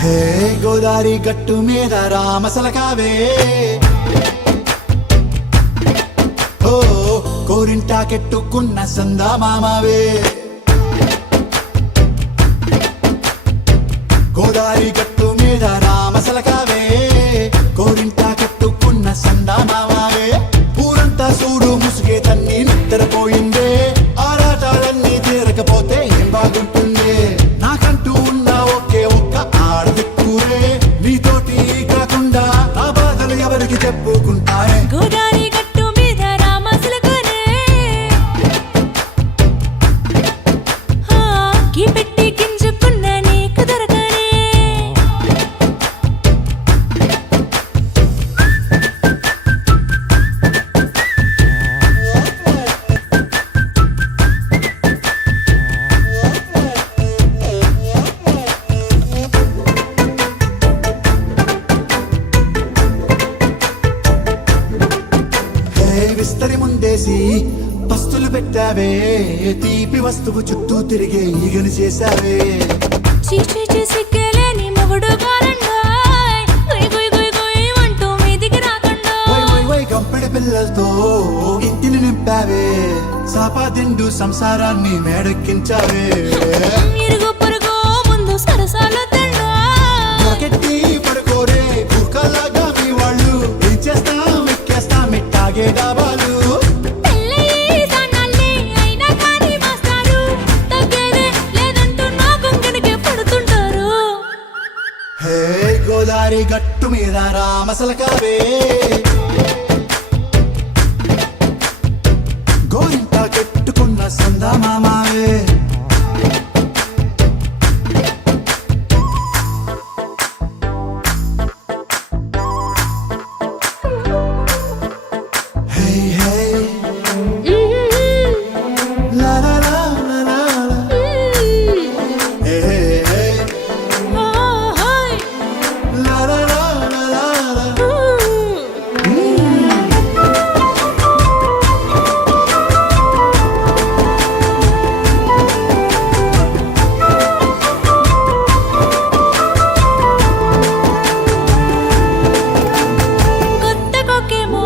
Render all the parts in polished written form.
హే గోదారి గట్టు మీద రామసలకావే ఓ కోరింటాకెట్టుకున్న సందా మామావే గోదారి గట్టు మీద రామసలకావే కోరింటాకెట్టుకున్న సందా మామావే ఊరంతా చూడు ముసుగే తన్ని నిద్రపోయిందే ఆరాటాలన్నీ తీరకపోతే ఏం బాగుంటుంది నాకంటూ ఉన్న ఒకే ఒక్క ఆడదిక్కురే నీతోటి కాకుండా ఆ బాధలు ఎవరికి చెప్పుకుంటారే గోదారి గట్టు మీద రామసలకనే గీ పెట్టి గింజుకున్న నీకు దొరకనే విస్తరి ముందేసి పస్తులు పెట్టావే తీపి వస్తువు చుట్టూ తిరిగే ఈగను చేశావే చీచీ చేసి కేలేని మొగుడు గారండాయ్ గుయ్ గుయ్ గుయ్ గుయ్ అంటూ మీదికి రాకుండా వై గంపెడి పిల్లలతో ఇంటిని నింపావే సాపాదిండు సంసారాన్ని మేడెక్కించావే ఇరుగు పొరుగు ముందు సరసాలు తిన్నా రాకెట్టి పడుకోరే కుక్కలాగా మీ వాళ్ళు ఏం చేస్తాం ఎక్కేస్తాం ఇట్టాగే డాబాలు పెళ్ళయి సన్నాళ్ళే అయినా కానీ మాస్టారు తగ్గేదే లేదంటూ నా గుంగడికే పడుతుంటారు హే గోదారి గట్టు మీద రామసలకావే గోరింట కెట్టుకున్న సందా మామావే హే హే లా లా లా లా లా లా. హే హే హే ఓహోయ్ లా లా లా లా లా లా. కొత్త కొక్కేమో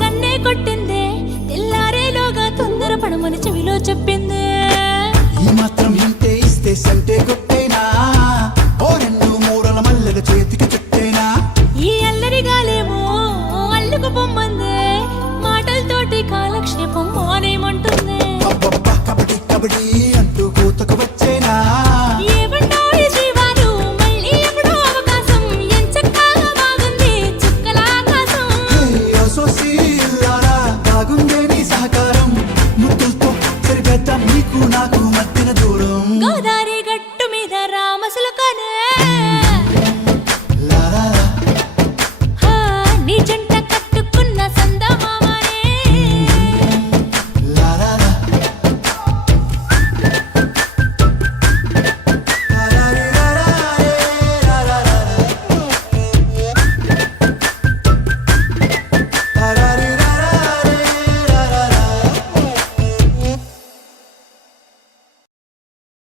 కన్నే కొట్టిందే తెల్లారేలోగా తొందర పడమని చెవిలో చెప్పిందే ఈ మాత్రం ఇంటే ఇస్తే సంటే కొట్టేనా ఓ రెండు మూరల మల్లెల చేతికి చుట్టేనా ఈ అల్లరి గాలేమో అల్లుకు పొమ్మందే మాటలతోటి కాలక్షేపం మానేమంటుందే అబ్బబ్బా కబడ్డీ కబడ్డీ అంటూ కూతకు వచ్చేనా ఏమంటాయి జీవాలు మళ్ళీ ఎప్పుడో అవకాశం ఎంచక్కా బాగుంది చుక్కల ఆకాశం హే అసోసి ఇల్లారా బాగుందే నీ సహకారం ముద్దులతో సరిపెద్దాం నీకు నాకు మధ్యన దూరం గోదారి గట్టు మీద రామసలకనే